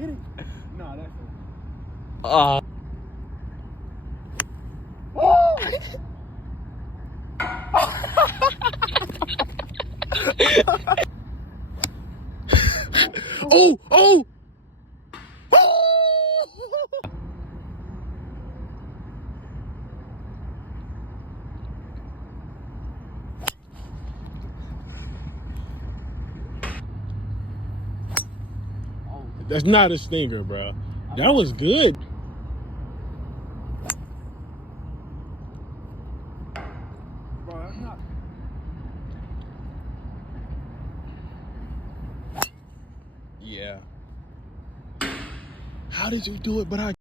Hit it. Nah, that's it. Oh! That's not a stinger, bro. That was good. Bro, that's not. Yeah. How did you do it? But I